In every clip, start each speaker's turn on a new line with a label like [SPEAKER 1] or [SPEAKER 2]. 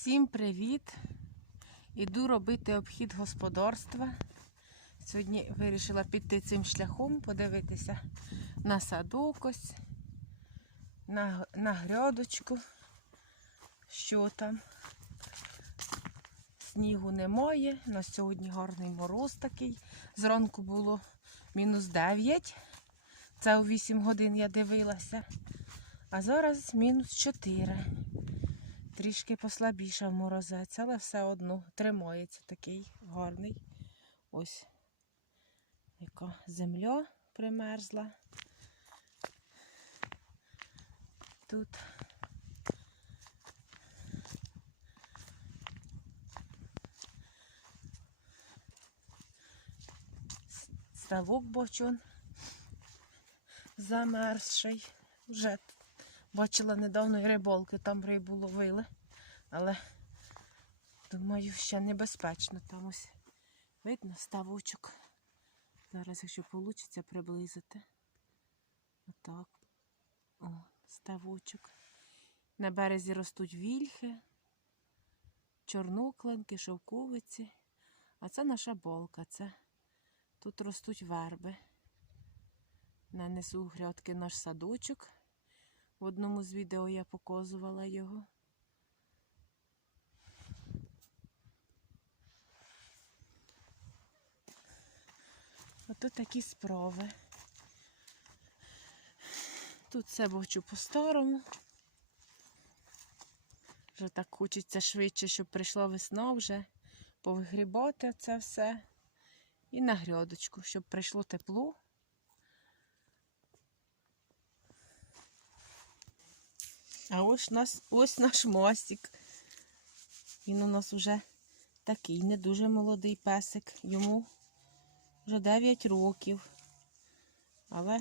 [SPEAKER 1] Всім привіт! Іду робити обхід господарства. Сьогодні вирішила піти цим шляхом, подивитися на садок ось, на, на грядочку, що там. Снігу немає. На сьогодні гарний мороз такий. Зранку було мінус 9. Це у 8 годин я дивилася. А зараз мінус 4. Трішки послабішав морозець, але все одно тримається такий гарний. Ось яка земля примерзла. Тут ставок бочон замерзший. Вже бачила недавно риболки, там рибу ловили. Але думаю, ще небезпечно. Там ось видно ставочок. Зараз, якщо вийде, приблизити. Отак. О, ставочок. На березі ростуть вільхи, чорнокланки, шовковиці. А це наша болка. Це тут ростуть верби. Нанесу грядки наш садочок. В одному з відео я показувала його. Ото такі справи. Тут все бачу по-старому. Вже так хочеться швидше, щоб прийшла весна вже, повигрібати це все. І на грядочку, щоб прийшло тепло. А ось нас, ось наш мостик. Він у нас вже такий не дуже молодий песик. Йому вже 9 років. Але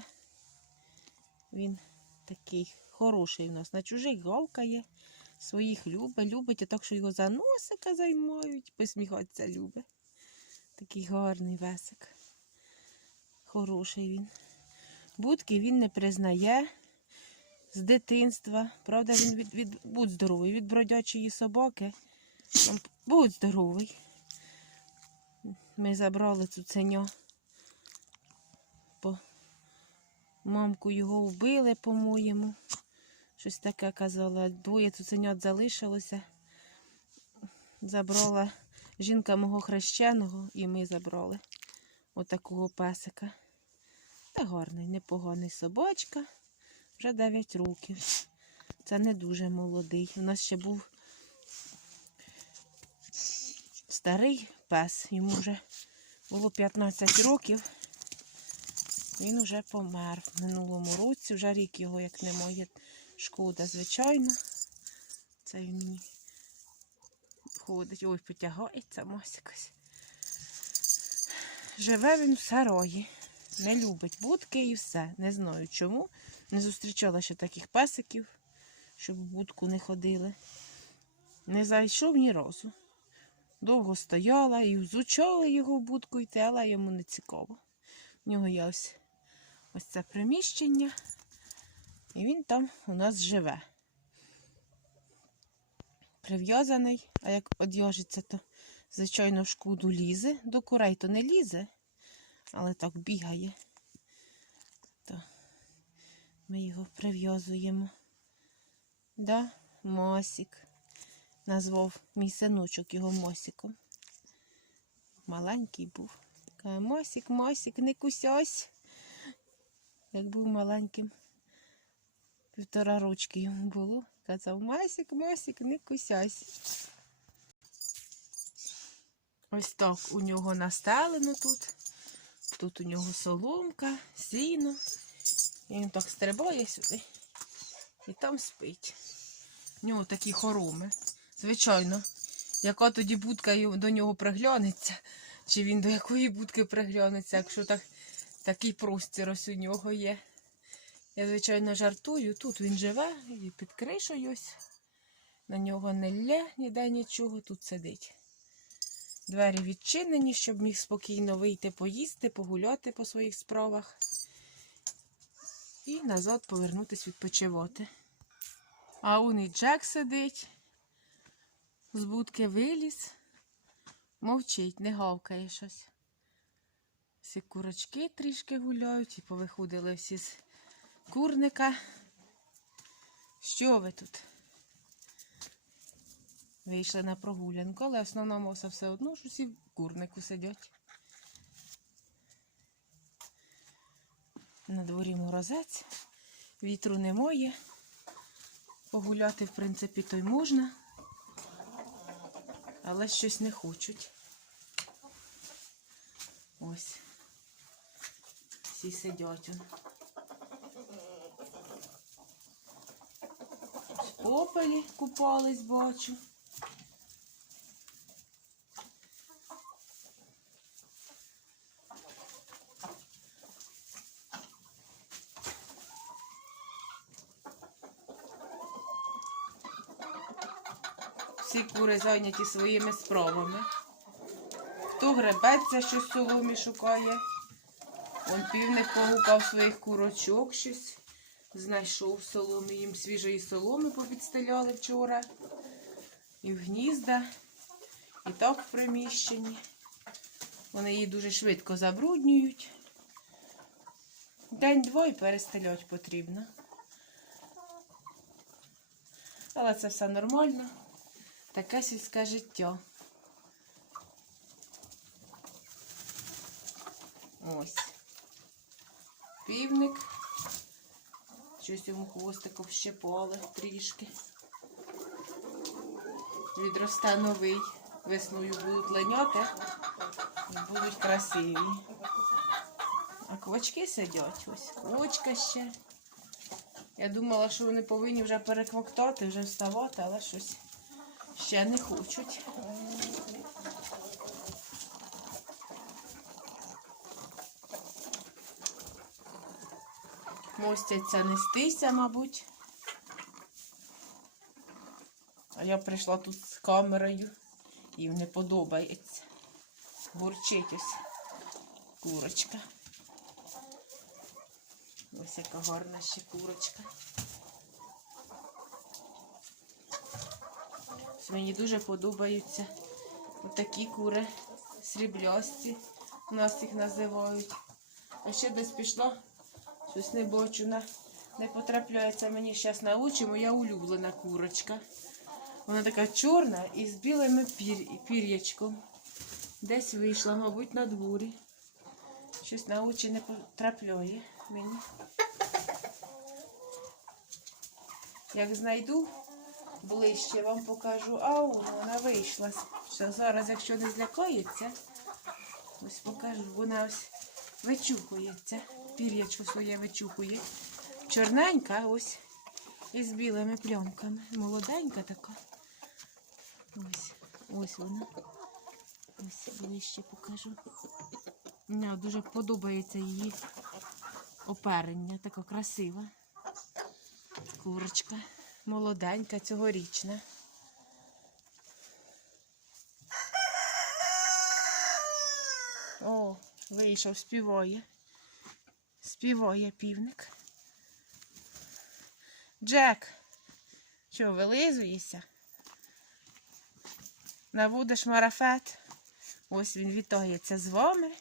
[SPEAKER 1] він такий хороший у нас. На чужих гавкає, своїх любить, любить, а так, що його за носика займають, посміхатися любить. Такий гарний весик. Хороший він. Будки він не признає з дитинства. Правда, він від, від будь здоровий, від бродячої собаки. Будь здоровий. Ми забрали цуценя. Бо мамку його вбили, по-моєму. Щось таке казала. Двоє цуценят залишилося. Забрала жінка мого хрещеного і ми забрали отакого песика. Та гарний, непоганий собачка. Вже 9 років. Це не дуже молодий. У нас ще був старий пес. Йому вже було 15 років. Він вже помер в минулому році. Вже рік його як немає. Шкода, звичайно. Це він мені ходить. Ой, потягається мосикось. Живе він в сарої. Не любить будки і все. Не знаю чому. Не зустрічала ще таких песиків, щоб в будку не ходили. Не зайшов ні разу. Довго стояла і взучала його в будку йти, але йому не цікаво. В нього є ось, ось це приміщення, і він там у нас живе. Прив'язаний, а як одяжиться, то, звичайно, в шкуду лізе. До курей то не лізе, але так бігає. Ми його прив'язуємо. Да, Мосік. Назвав мій синочок його Мосіком. Маленький був. Каже, Мосік, Мосік, не кусясь. Як був маленьким, півтора ручки йому було. Казав, Масік, Мосік, не кусясь. Ось так у нього настелено тут. Тут у нього соломка, сіно. І він так стрибає сюди і там спить. У нього такі хороми. Звичайно, яка тоді будка до нього приглянеться, чи він до якої будки приглянеться, якщо так, такий простір ось у нього є. Я, звичайно, жартую. Тут він живе і під кришою. На нього не лє ніде нічого, тут сидить. Двері відчинені, щоб міг спокійно вийти поїсти, погуляти по своїх справах і назад повернутися відпочивати. А он і Джек сидить. з будки виліз, мовчить, не гавкає щось. Всі курочки трішки гуляють і повиходили всі з курника. Що ви тут? Вийшли на прогулянку, але основна маса все одно ж усі в курнику сидять. На дворі морозець, вітру немає. Погуляти, в принципі, то й можна, але щось не хочуть. Ось. Всі сидять. попелі купались, бачу. Всі кури зайняті своїми справами. Хто гребеться, щось в соломі шукає. Он півник погукав своїх курочок щось. Знайшов в соломі. Їм свіжої соломи попідстеляли вчора. І в гнізда, і так в приміщенні. Вони її дуже швидко забруднюють. День-два і перестелять потрібно. Але це все нормально. Таке сільське життя. Ось. Півник. Щось йому хвостиком щепали трішки. Відросте новий. Весною будуть леняти і будуть красиві. А квачки сидять ось. Квочка ще. Я думала, що вони повинні вже переквоктати, вже вставати, але щось ще не хочуть. Мостяться нестися, мабуть. А я прийшла тут з камерою. Їм не подобається. Бурчить ось курочка. Ось яка гарна ще курочка. Ось Мені дуже подобаються отакі кури сріблясті. У нас їх називають. А ще десь пішла, щось не бачу, не потрапляється мені зараз на очі моя улюблена курочка. Вона така чорна і з білими пір... пір'ячком. Десь вийшла, мабуть, на дворі. Щось на очі не потрапляє мені. Як знайду ближче, вам покажу. Ау, вона вийшла. Що зараз, якщо не злякається, ось покажу. Вона ось вичухується. Пір'ячко своє вичухує. Чорненька ось. І з білими пленками. Молоденька така. Ось, ось вона. Ось ближче покажу. Мені дуже подобається її оперення, така красива. Курочка. Молоденька, цьогорічна. О, вийшов, співає. Співає півник. Джек, що, вилизуєшся? Наводиш марафет. Ось він вітається з вами.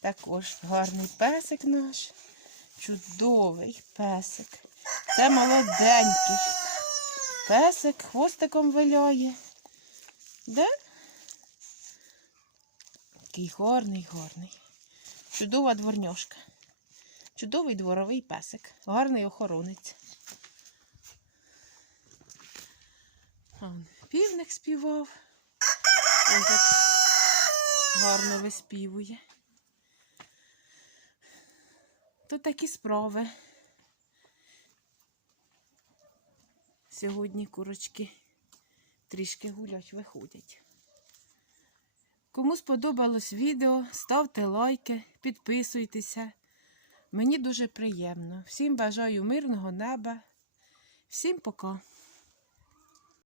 [SPEAKER 1] Також гарний песик наш. Чудовий песик. Це молоденький. Песик хвостиком виляє. Да? Такий гарний, гарний. Чудова дворняшка. Чудовий дворовий песик. Гарний охоронець. Півник співав. Ось як гарно виспівує. То такі справи. Сьогодні курочки трішки гулять, виходять. Кому сподобалось відео, ставте лайки, підписуйтеся. Мені дуже приємно. Всім бажаю мирного неба. Всім пока.